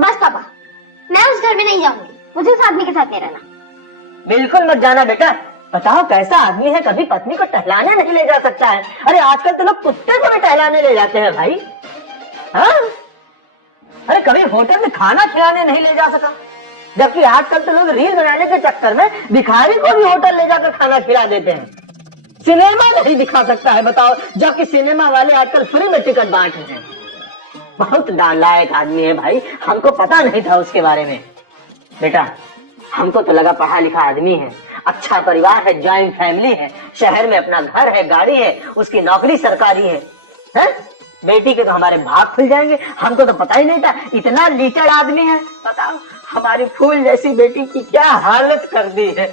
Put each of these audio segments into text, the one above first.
बस पापा, मैं उस घर में नहीं जाऊंगी, मुझे उस आदमी के साथ नहीं रहना। बिल्कुल मत जाना बेटा। बताओ कैसा आदमी है, कभी पत्नी को टहलाने नहीं ले जा सकता है। अरे आजकल तो लोग कुत्ते को भी टहलाने ले जाते हैं भाई। हाँ? अरे कभी होटल में खाना खिलाने नहीं ले जा सका, जबकि आजकल तो लोग रील बनाने के चक्कर में भिखारी को भी होटल ले जाकर खाना खिला देते हैं। सिनेमा नहीं दिखा सकता है बताओ, जबकि सिनेमा वाले आजकल फ्री में टिकट बांट रहे हैं। बहुत नालायक आदमी है भाई, हमको पता नहीं था उसके बारे में। बेटा हमको तो लगा पढ़ा लिखा आदमी है, अच्छा परिवार है, जॉइंट फैमिली है, शहर में अपना घर है, गाड़ी है, उसकी नौकरी सरकारी है। बेटी के तो हमारे भाग खुल जाएंगे, हमको तो पता ही नहीं था इतना लीचड़ आदमी है। बताओ हमारी फूल जैसी बेटी की क्या हालत कर दी है।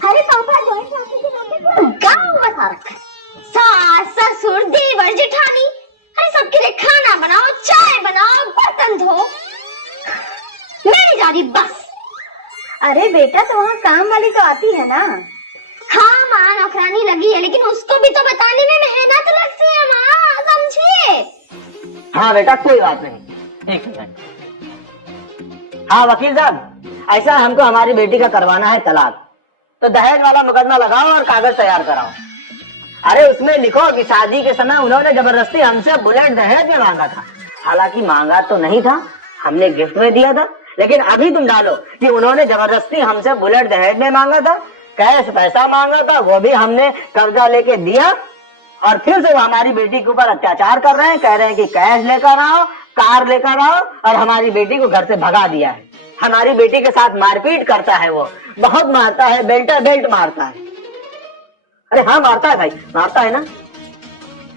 अरे पापा, जॉइंट फैमिली में गाँव बसा रखा है, सास ससुर देवर जेठानी, अरे सबके लिए खाना बनाओ, चाय बनाओ, बर्तन धो। मैं नहीं जा रही बस। अरे बेटा तो वहाँ काम वाली तो आती है ना। हाँ माँ, नौकरानी लगी है, लेकिन उसको भी तो बताने में मेहनत लगती है माँ, समझिए। हाँ बेटा कोई बात नहीं, एक मिनट। हाँ वकील साहब, ऐसा हमको हमारी बेटी का करवाना है तलाक, तो दहेज वाला मुकदमा लगाओ और कागज तैयार कराओ। अरे उसमें लिखो कि शादी के समय उन्होंने जबरदस्ती हमसे बुलेट दहेज में मांगा था। हालांकि मांगा तो नहीं था, हमने गिफ्ट में दिया था, लेकिन अभी तुम डालो कि उन्होंने जबरदस्ती हमसे बुलेट दहेज में मांगा था, कैश पैसा मांगा था, वो भी हमने कर्जा लेके दिया, और फिर से वो हमारी बेटी के ऊपर अत्याचार कर रहे हैं, कह रहे हैं कि कैश लेकर आओ, कार लेकर आओ, और हमारी बेटी को घर से भगा दिया है। हमारी बेटी के साथ मारपीट करता है, वो बहुत मारता है, बेल्ट मारता है। अरे हाँ मारता है भाई, मारता है ना।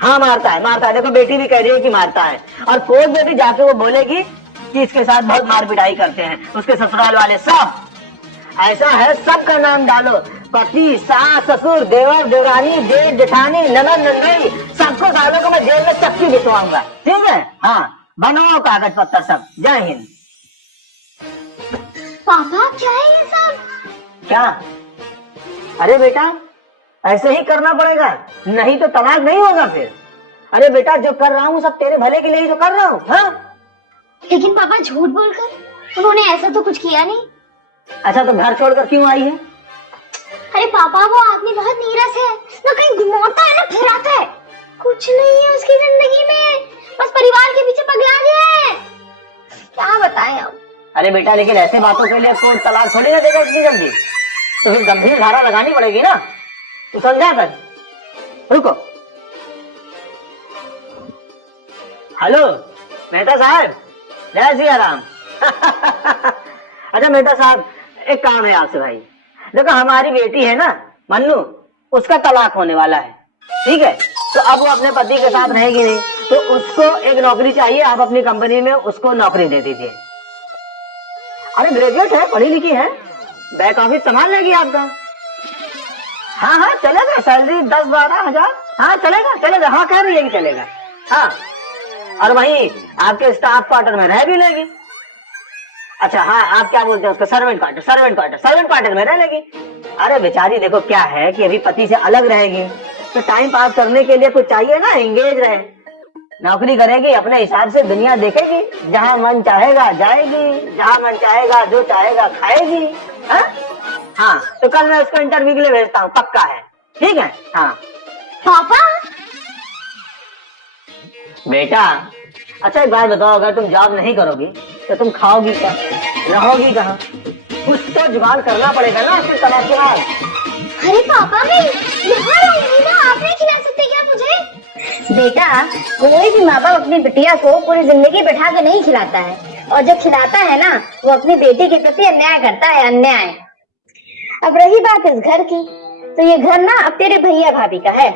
हाँ मारता है, देखो बेटी भी कह रही है कि मारता है, और कोर्ट में भी जाके वो बोलेगी कि इसके साथ बहुत मार पिटाई करते हैं उसके ससुराल वाले सब। ऐसा है, सबका नाम डालो, पति, सास, ससुर, देवर, देवरानी, जेठ, जेठानी, ननद, नंदई, सबको डालो को मैं जेल में चक्की बिछवाऊंगा, ठीक है। हाँ बनाओ कागज पत्तर सब। जय हिंद। पापा क्या है ये सब? क्या? अरे बेटा ऐसे ही करना पड़ेगा, नहीं तो तलाक नहीं होगा फिर। अरे बेटा जो कर रहा हूँ सब तेरे भले के लिए ही तो कर रहा हूँ। हाँ लेकिन पापा झूठ बोलकर उन्होंने ऐसा तो कुछ किया नहीं। अच्छा तो घर छोड़कर क्यों आई है? अरे पापा वो आदमी बहुत नीरस है, ना कहीं घुमाता है ना फिराता है, कुछ नहीं है उसकी जिंदगी में, बस परिवार के पीछे पगला गया है। क्या बताएं अब। अरे बेटा लेकिन ऐसे बातों के लिए कोर्ट तलाक थोड़ी ना देगा इतनी जल्दी, तो फिर गंभीर धारा लगानी पड़ेगी ना, तू समझा कर। रुको, हेलो मेहता साहब, जय सिया राम। अच्छा मेहता साहब एक काम है आपसे भाई, देखो हमारी बेटी है ना मन्नू, उसका तलाक होने वाला है, ठीक है। तो अब वो अपने पति के साथ रहेगी नहीं, तो उसको एक नौकरी चाहिए, आप अपनी कंपनी में उसको नौकरी दे दीजिए। अरे ग्रेजुएट है, पढ़ी लिखी है, बैक ऑफिस संभाल लेगी आपका। हाँ हाँ चलेगा, सैलरी 10-12 हजार, हाँ चलेगा, हाँ कह रही है कि चलेगा। हाँ और वहीं आपके स्टाफ क्वार्टर में रह भी लेगी। अच्छा हाँ आप क्या बोलते हैं उसको, सर्वेंट क्वार्टर में रह लेगी। अरे बेचारी देखो क्या है कि अभी पति से अलग रहेगी, तो टाइम पास करने के लिए कुछ चाहिए ना, एंगेज रहे। नौकरी करेगी, अपने हिसाब से दुनिया देखेगी, जहाँ मन चाहेगा जाएगी, जहाँ मन चाहेगा जो चाहेगा खाएगी। हाँ तो कल मैं उसको इंटरव्यू के लिए भेजता हूँ, पक्का है, ठीक है। हाँ पापा बेटा अच्छा एक बात बताओ, अगर तुम जॉब नहीं करोगी तो तुम खाओगी क्या, रहोगी कहाँ? कुछ तो जुगाड़ करना पड़ेगा ना फिर तलाक के बाद। अरे पापा मैं यहाँ रहूंगी ना, आप नहीं खिला सकते क्या मुझे? बेटा कोई भी माँ बाप अपनी बिटिया को पूरी जिंदगी बैठा के नहीं खिलाता है, और जो खिलाता है ना वो अपनी बेटी के प्रति अन्याय करता है, अन्याय। अब रही बात इस घर की, तो ये घर ना अब तेरे भैया भाभी का है,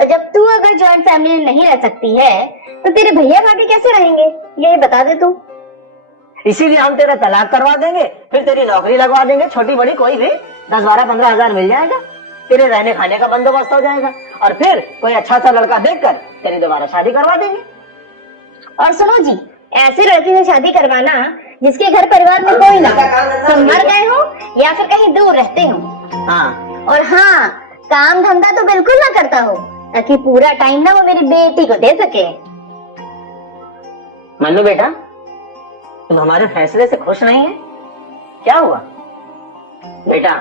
और जब तू अगर जॉइंट फैमिली में नहीं रह सकती है तो तेरे भैया भाभी कैसे रहेंगे, यही बता दे तू। इसीलिए हम तेरा तलाक करवा देंगे, फिर तेरी नौकरी लगवा देंगे, छोटी बड़ी कोई भी 10-12-15 हजार मिल जाएगा, तेरे रहने खाने का बंदोबस्त हो जाएगा, और फिर कोई अच्छा सा लड़का देखकर तेरी दोबारा शादी करवा देंगे। और सुनो जी, ऐसे लड़की से शादी करवाना जिसके घर परिवार में कोई ना, तुम मर गए हो या फिर कहीं दूर रहते हो। हाँ और हाँ काम धंधा तो बिल्कुल ना करता हो, ताकि पूरा टाइम ना वो मेरी बेटी को दे सके। मन्नू बेटा तुम हमारे फैसले से खुश नहीं है? क्या हुआ? बेटा,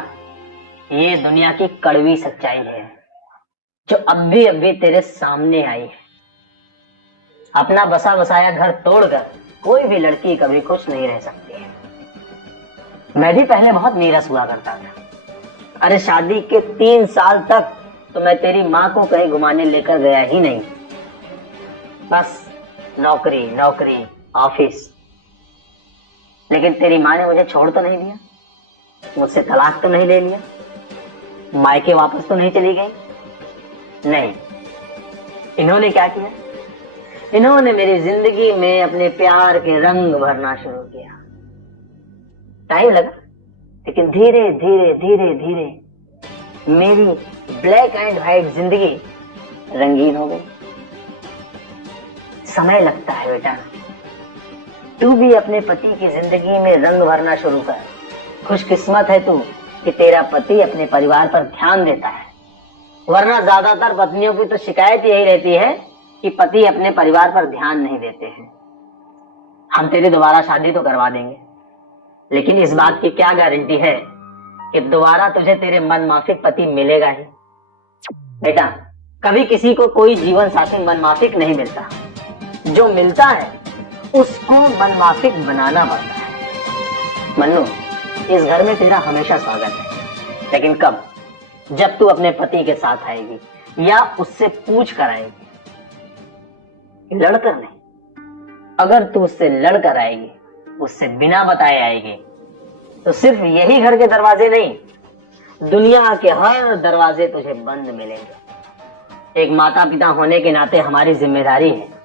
ये दुनिया की कड़वी सच्चाई है जो अभी अभी तेरे सामने आई है। अपना बसा बसाया घर तोड़कर कोई भी लड़की कभी खुश नहीं रह सकती है। मैं भी पहले बहुत नीरस हुआ करता था। अरे शादी के 3 साल तक तो मैं तेरी माँ को कहीं घुमाने लेकर गया ही नहीं। बस नौकरी नौकरी ऑफिस। लेकिन तेरी माँ ने मुझे छोड़ तो नहीं दिया, मुझसे तलाक तो नहीं ले लिया, मायके वापस तो नहीं चली गई। नहीं, इन्होंने क्या किया? इन्होंने मेरी जिंदगी में अपने प्यार के रंग भरना शुरू किया। टाइम लगा, लेकिन धीरे धीरे धीरे धीरे मेरी ब्लैक एंड व्हाइट जिंदगी रंगीन हो गई। समय लगता है बेटा, तू भी अपने पति की जिंदगी में रंग भरना शुरू कर। खुशकिस्मत है तू कि तेरा पति अपने परिवार पर ध्यान देता है, वरना ज्यादातर पत्नियों की तो शिकायत यही रहती है कि पति अपने परिवार पर ध्यान नहीं देते हैं। हम तेरी दोबारा शादी तो करवा देंगे, लेकिन इस बात की क्या गारंटी है कि दोबारा तुझे तेरे मनमाफिक पति मिलेगा ही? बेटा, कभी किसी को कोई जीवन साथी मनमाफिक नहीं मिलता। जो मिलता है उसको मनमाफिक बनाना पड़ता है। मन्नू, इस घर में तेरा हमेशा स्वागत है, लेकिन कब? जब तू अपने पति के साथ आएगी या उससे पूछ कर आएगी, लड़कर नहीं। अगर तू उससे लड़कर आएगी, उससे बिना बताए आएगी, तो सिर्फ यही घर के दरवाजे नहीं, दुनिया के हर दरवाजे तुझे बंद मिलेंगे। एक माता पिता होने के नाते हमारी जिम्मेदारी है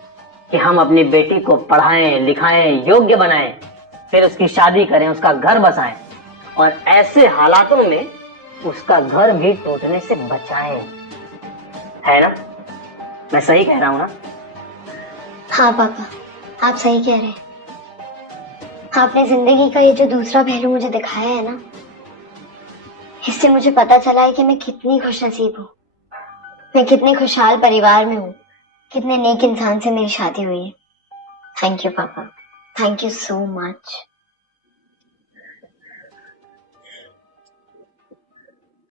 कि हम अपनी बेटी को पढ़ाएं, लिखाएं, योग्य बनाएं, फिर उसकी शादी करें, उसका घर बसाएं और ऐसे हालातों में उसका घर भी टूटने से बचाएं। है ना? मैं सही कह रहा हूं ना? हाँ पापा, आप सही कह रहे हैं। आपने जिंदगी का ये जो दूसरा पहलू मुझे दिखाया है ना, इससे मुझे पता चला है कि मैं कितनी खुशनसीब हूँ, मैं कितने खुशहाल परिवार में हूँ, कितने नेक इंसान से मेरी शादी हुई है। थैंक यू पापा, थैंक यू सो मच।